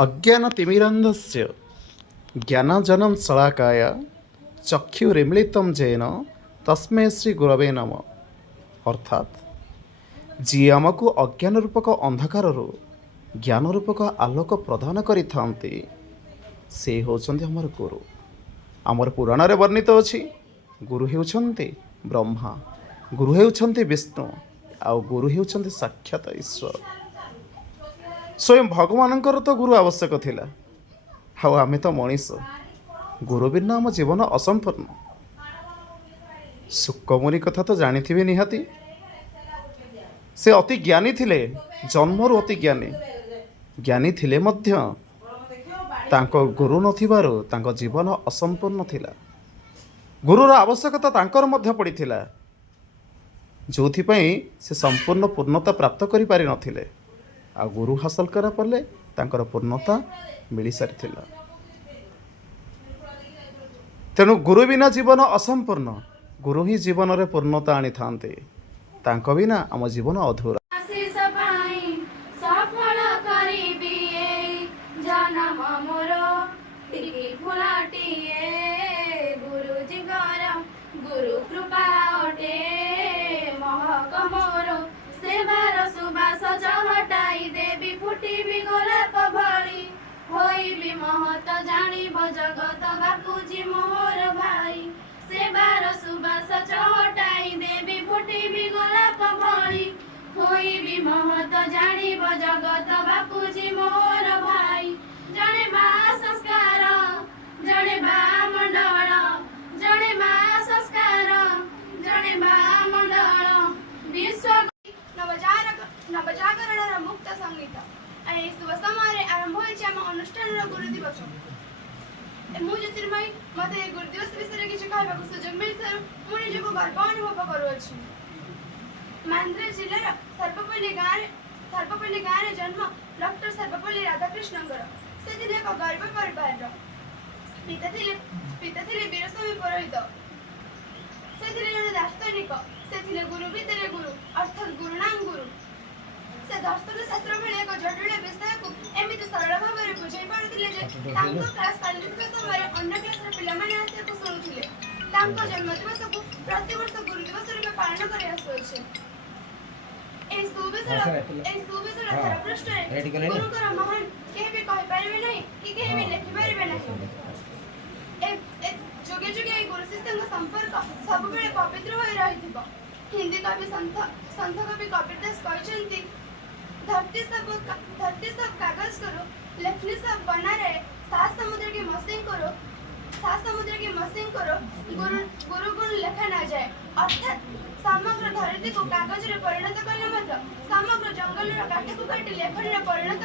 अज्ञानतिमिरन्धस्य ज्ञानजनं शलाकाय चक्षुरिमीलितं येन तस्मै श्री गुरवे नम। अर्थात जी आमको अज्ञान रूपक अंधकार ज्ञान रूपक आलोक प्रदान करिथांती से होचंती हमर गुरु। आमर पुराण रे वर्णित अछि गुरु हेउछंती ब्रह्मा, गुरु हेउछंती विष्णु, आउ गुरु हेउछंती साक्षात ईश्वर। स्वयं भगवानଙ୍କର तो गुरु आवश्यक थिला, हाउ आमे तो मनीष। गुरु बिना आम जीवन असंपूर्ण। सुकमुनि कथा तो जानिथिबे निहाती। से अति ज्ञानी थिले, जन्मरु अति ज्ञानी। ज्ञानी थिले मध्य तांको गुरु नथिबारु तांको जीवन असंपूर्ण थिला। गुरुर आवश्यकता तांकर मध्य पड़िथिला, जोथि पई से संपूर्ण पूर्णता प्राप्त करि पारि नथिले। आ गुरु हासिल करा पड़े तांकर पूर्णता मिली सारिथिला। तेणु गुरु बिना जीवन असंपूर्ण। गुरु ही जीवन रे पूर्णता आनी थांते, तांको बिना आम जीवन अधूरा। गुरु कृपा ओटे महक मोर सेवार सुबास जहटाई देवी फुटिबी गोलाप भଳି होइबी महत जानिब जगत बापूजी मोर भाई। सेवार सुबास जहटाई देवी फुटिबी गोलाप भଳି होइबी महत जानिब जगत बापूजी मोर भाई। जणे मा संस्कार जणे बा मंडल, जणे मा संस्कार जणे बा मंडल विश्व नवजागरणर मुक्त संगीत। ए शुभ समय आरंभ होइछि आम अनुष्ठानर गुरु दिवस। मु ज्योतिर्मयी मते गुरु दिवस विषय किछि कहबाक सुजोग मिलिथार मु निजको गर्व अनुभव करूअछि। मांद्रा जिल्लार सर्वपल्ली गाँव जन्म डॉक्टर सर्वपल्ली राधाकृष्णଙ୍କର। से दिने एक गर्व परिवार पिता थिले वीरस्वामी पुरोहित। से थिले जଣे दार्शनिक। से थिले गुरु भिତରେ गुरु अर्थात गुरुणाम गुरु। से दर्शन शास्त्र भଳି एक जटिल विषयକୁ एमिति सरल भाବରେ ବୁଝାଇ ପାରୁଥିଲେ ଯେ ତାଙ୍କ କ୍ଲାସ୍ ଚାଲିଥିବା ସମୟରେ ଅନ୍ୟ କ୍ଲାସର ପିଲାମାନେ ଆସିବାକୁ ଶୁଣୁଥିଲେ। ତାଙ୍କ ଜନ୍ମଦିବସକୁ ପ୍ରତିବର୍ଷ ଗୁରୁ ଦିବସ ରୂପେ ପାଳନ କରି ଆସୁଅଛି। ଏହି ସୁବିଷୟ ଧରାପୃଷ୍ଠରେ ଗୁରୁଙ୍କର ମହାନ କେହି ବି କହିପାରିବେ ନାହିଁ କି କେହି ବି ଲେଖିପାରିବେ ନାହିଁ। ଯୁଗେ ଯୁଗେ ଏହି ଗୁରୁ ଶିଷ୍ୟଙ୍କ ସମ୍ପର୍କ ସବୁବେଳେ ପବିତ୍ର ହୋଇ ରହିଥିବ। हिंदी कवि संत कवि कबीर दास कहते धरती सब कागज करो, लिखनी सब बना रहे। सात समुद्र की मशीन करो, गुरु गुण लेखा ना जाए। अर्थात समग्र धरती को कागज रे परिणत करले मत समग्र जंगल रो काटी को काटी लेखन रे परिणत